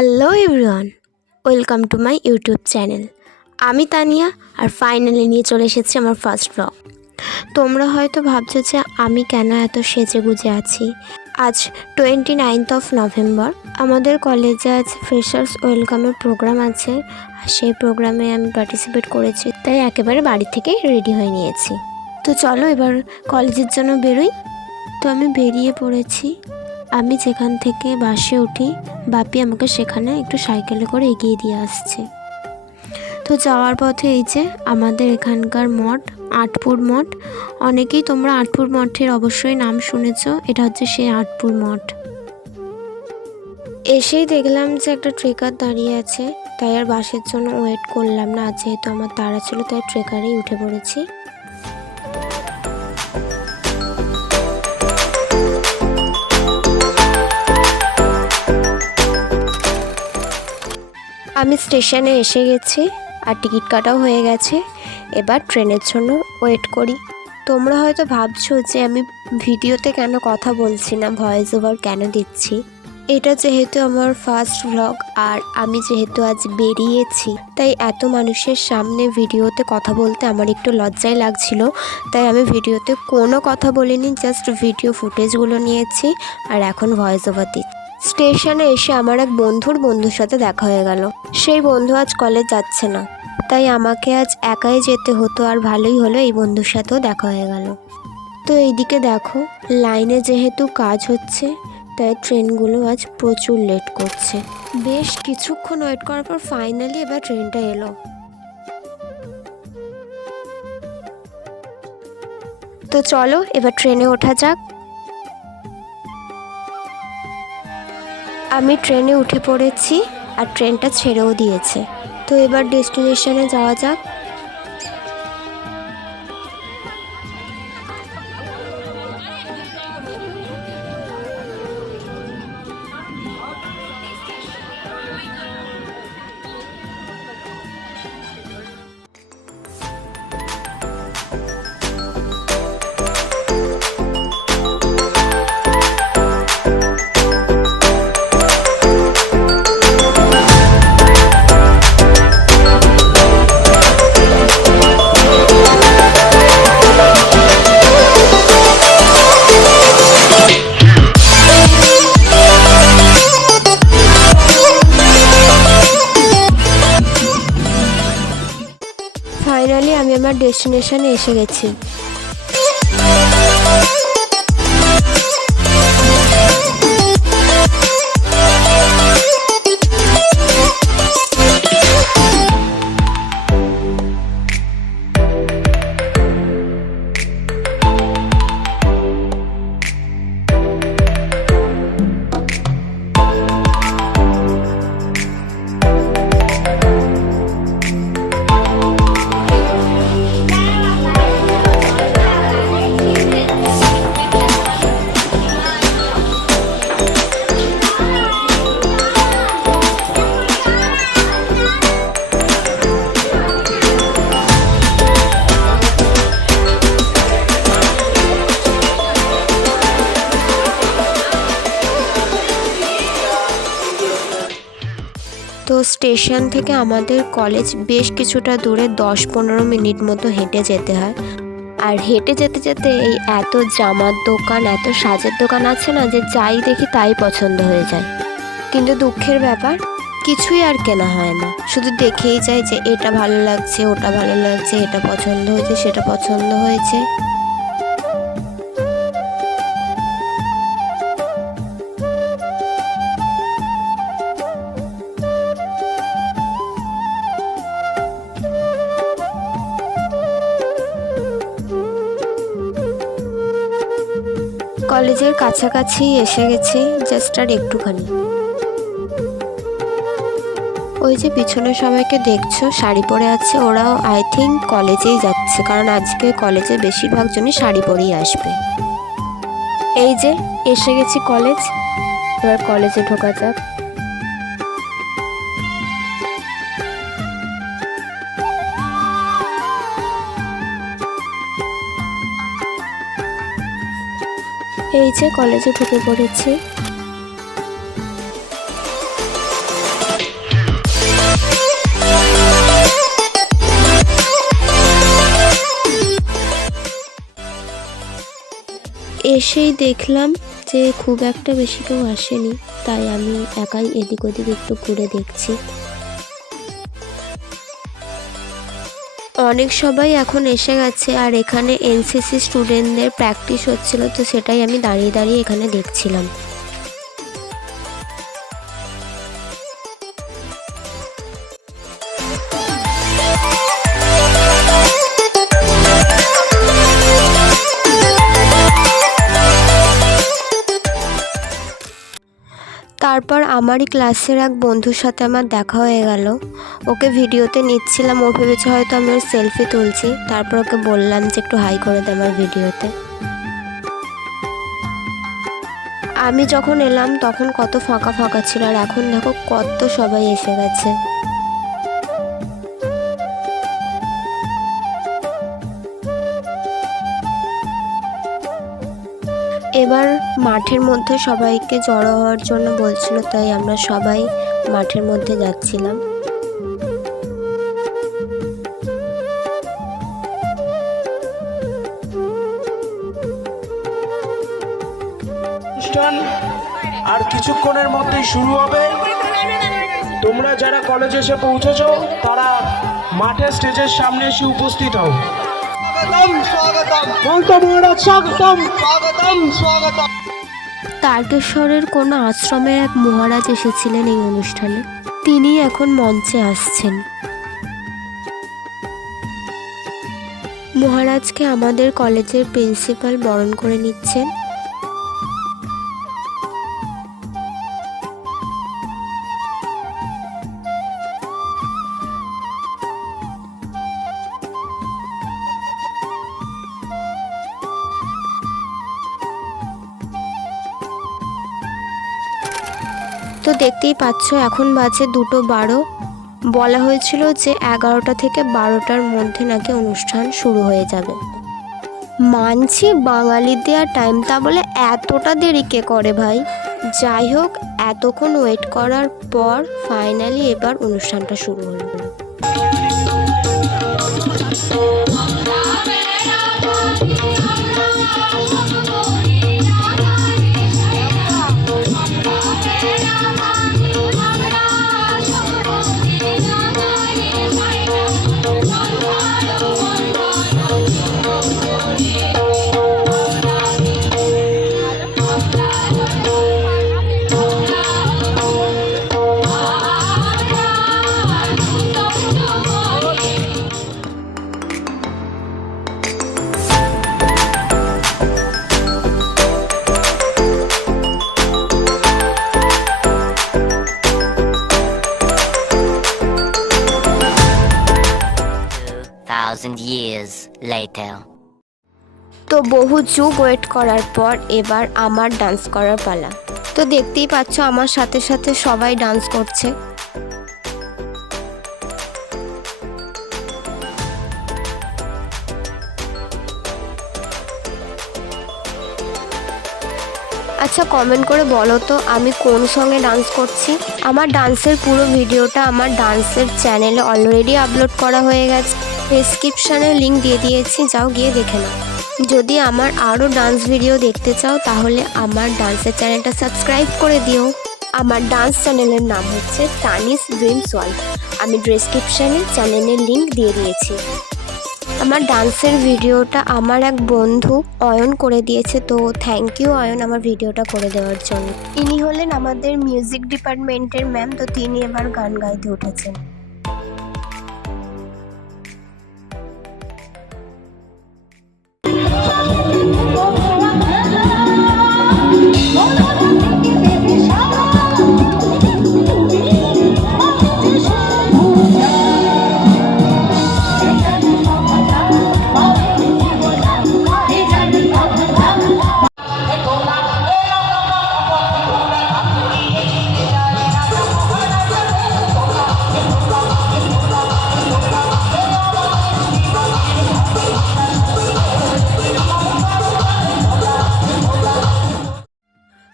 Hello everyone, welcome to my YouTube channel. আমি তানিয়া, আর finally নিয়ে চলে এসেছি আমার ফার্স্ট ব্লগ। তোমরা হয়তো ভাবছো যে আমি কেন এত সেজে গুজে আছি। আজ 29th নভেম্বর, আমাদের কলেজে আজ ফ্রেশার্স ওয়েলকামের প্রোগ্রাম আছে, আর সেই প্রোগ্রামে আমি পার্টিসিপেট করেছি, তাই একেবারে বাড়ি থেকেই রেডি হয়ে নিয়েছি। তো চলো এবার কলেজের জন্য বেরোই। তো আমি বেরিয়ে পড়েছি। আমি যেখান থেকে বাসে উঠি, বাপি আমাকে সেখানে একটু সাইকেলে করে এগিয়ে দিয়ে আসছে। তো যাওয়ার পথে এই যে আমাদের এখানকার মঠ, আটপুর মঠ। অনেকেই তোমরা আটপুর মঠের অবশ্যই নাম শুনেছ, এটা হচ্ছে সেই আটপুর মঠ। এসেই দেখলাম যে একটা ট্রেকার দাঁড়িয়ে আছে, তাই আর বাসের জন্য ওয়েট করলাম না। যেহেতু আমার তাড়া ছিল, তাই ট্রেকারেই উঠে পড়েছি। আমি স্টেশনে এসে গেছি, আর টিকিট কাটাও হয়ে গেছে। এবার ট্রেনের জন্য ওয়েট করি। তোমরা হয়তো ভাবছো যে আমি ভিডিওতে কেন কথা বলছি না, ভয়েস ওভার কেন দিচ্ছি। এটা যেহেতু আমার ফার্স্ট ব্লগ, আর আমি যেহেতু আজ বেরিয়েছি, তাই এত মানুষের সামনে ভিডিওতে কথা বলতে আমার একটু লজ্জাই লাগছিল। তাই আমি ভিডিওতে কোনো কথা বলিনি, জাস্ট ভিডিও ফুটেজগুলো নিয়েছি আর এখন ভয়েস ওভার দিচ্ছি। স্টেশনে এসে আমার এক বন্ধুর সাথে দেখা হয়ে গেল। সেই বন্ধু আজ কলেজ যাচ্ছে না, তাই আমাকে আজ একাই যেতে হতো, আর ভালোই হলো, এই বন্ধুর সাথেও দেখা হয়ে গেল। তো এইদিকে দেখো, লাইনে যেহেতু কাজ হচ্ছে, তাই ট্রেনগুলো আজ প্রচুর লেট করছে। বেশ কিছুক্ষণ ওয়েট করার পর ফাইনালি এবার ট্রেনটা এলো। তো চলো এবার ট্রেনে ওঠা যাক। আমি ট্রেনে উঠে পড়েছি, আর ট্রেনটা ছেড়েও দিয়েছে। তো এবার ডেস্টিনেশনে যাওয়া যাক। ফাইনালি আমি আমার ডেস্টিনেশনে এসে গেছি। তো স্টেশন থেকে আমাদের কলেজ বেশ কিছুটা দূরে, 10-15 মিনিট মতো হেঁটে যেতে হয়। আর হেঁটে যেতে যেতে এই এত জামার দোকান, এত সাজের দোকান আছে না, যে যাই দেখি তাই পছন্দ হয়ে যায়। কিন্তু দুঃখের ব্যাপার, কিছুই আর কেনা হয় না। শুধু দেখেই যায় যে এটা ভালো লাগছে, ওটা ভালো লাগছে, এটা পছন্দ হয়েছে, সেটা পছন্দ হয়েছে। কলেজের কাছাকাছি এসে গেছি, জাস্ট আর একটুখানি। ওই যে পিছনে সবাইকে দেখছো শাড়ি পরে আছে, ওরাও আই থিঙ্ক কলেজেই যাচ্ছে, কারণ আজকে কলেজে বেশিরভাগ জনই শাড়ি পরেই আসবে। এই যে এসে গেছি কলেজ, এবার কলেজে ঢোকা যাক। এই যে কলেজে ঢুকে পড়েছি। এসেই দেখলাম যে খুব একটা বেশি কেউ আসেনি, তাই আমি একাই এদিক ওদিক একটু ঘুরে দেখছি। অনেক সবাই এখন এসে গেছে, আর এখানে এনসিসি স্টুডেন্টদের প্র্যাকটিস হচ্ছিল, তো সেটাই আমি দাঁড়িয়ে দাঁড়িয়ে এখানে দেখছিলাম। তারপর আমারই ক্লাসের এক বন্ধুর সাথে আমার দেখা হয়ে গেল। ওকে ভিডিওতে নিচ্ছিলাম, ও ভেবেছে হয়তো আমি ওর সেলফি তুলছি। তারপর ওকে বললাম যে একটু হাই করে দে আমার ভিডিওতে। আমি যখন এলাম তখন কত ফাঁকা ফাঁকা ছিল, আর এখন দেখো কত সবাই এসে গেছে। এবার মাঠের মধ্যে সবাইকে জড়ো হওয়ার জন্য বলছিল, তাই আমরা সবাই মাঠের মধ্যে যাচ্ছিলাম। অনুষ্ঠান আর কিছুক্ষণের মধ্যেই শুরু হবে। তোমরা যারা কলেজে এসে পৌঁছেছ তারা মাঠে স্টেজের সামনে এসে উপস্থিত হও। তারকেশ্বরের কোনো আশ্রমের এক মহারাজ এসেছিলেন এই অনুষ্ঠানে, তিনি এখন মঞ্চে আসছেন। মহারাজকে আমাদের কলেজের প্রিন্সিপাল বরণ করে নিচ্ছেন। তো দেখতেই পাচ্ছ এখন বাজে 2:12। বলা হয়েছিল যে 11টা থেকে 12টার মধ্যে নাকি অনুষ্ঠান শুরু হয়ে যাবে। মানছি বাঙালিদের আর টাইম, তা বলে এতটা দেরি কে করে ভাই। যাই হোক, এতক্ষণ ওয়েট করার পর ফাইনালি এবার অনুষ্ঠানটা শুরু হলো। years later. তো বহু যুগ ওয়েট করার পর এবার আমার ডান্স করার পালা। তো দেখতেই পাচ্ছ আমার সাথে সাথে সবাই ডান্স করছে। আচ্ছা, কমেন্ট করে বলো তো আমি কোন সঙ্গে ডান্স করছি। আমার ডান্সের পুরো ভিডিওটা আমার ডান্সের চ্যানেলে অলরেডি আপলোড করা হয়ে গেছে, ডেসক্রিপশানে লিঙ্ক দিয়ে দিয়েছি, যাও গিয়ে দেখে নাও। যদি আমার আরও ডান্স ভিডিও দেখতে চাও তাহলে আমার ডান্সের চ্যানেলটা সাবস্ক্রাইব করে দিও। আমার ডান্স চ্যানেলের নাম হচ্ছে তানিস ড্রিমস ওয়ার্ল্ড, আমি ডেসক্রিপশানে চ্যানেলের লিঙ্ক দিয়ে দিয়েছি। আমার ডান্সের ভিডিওটা আমার এক বন্ধু অয়ন করে দিয়েছে, তো থ্যাংক ইউ অয়ন আমার ভিডিওটা করে দেওয়ার জন্য। ইনি হলেন আমাদের মিউজিক ডিপার্টমেন্টের ম্যাম, তো তিনি এবার গান গাইতে উঠেছেন।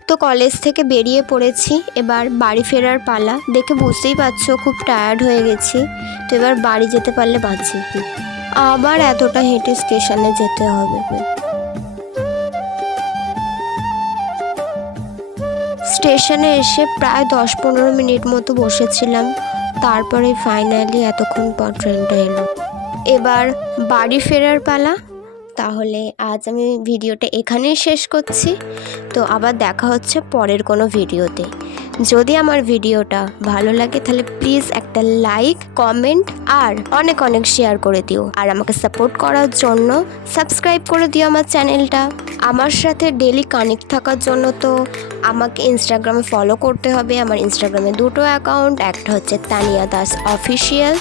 তো কলেজ থেকে বেরিয়ে পড়েছি, এবার বাড়ি ফেরার পালা। দেখে বুঝতেই পারছো খুব টায়ার্ড হয়ে গেছি, তো এবার বাড়ি যেতে পারলে বাঁচি, আবার এতটা হেঁটে স্টেশনে যেতে হবে। স্টেশনে এসে প্রায় 10-15 মিনিট মতো বসেছিলাম, তারপরে ফাইনালি এতক্ষণ পর ট্রেনটা এলো। এবার বাড়ি ফেরার পালা। তাহলে আজ আমি ভিডিওটা এখানেই শেষ করছি। তো আবার দেখা হচ্ছে পরের কোনো ভিডিওতে। যদি আমার ভিডিওটা ভালো লাগে তাহলে প্লিজ একটা লাইক, কমেন্ট আর অনেক অনেক শেয়ার করে দিও। আর আমাকে সাপোর্ট করার জন্য সাবস্ক্রাইব করে দিও আমার চ্যানেলটা। আমার সাথে ডেলি কানেক্ট থাকার জন্য তো আমাকে ইনস্টাগ্রামে ফলো করতে হবে। আমার ইনস্টাগ্রামে দুটো অ্যাকাউন্ট, একটা হচ্ছে তানিয়া দাস অফিসিয়াল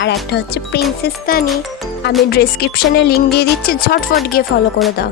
আর একটা হচ্ছে প্রিন্সেস তানি। আমি ডেসক্রিপশানে লিঙ্ক দিয়ে দিচ্ছি, ঝটফট গিয়ে ফলো করে দাও।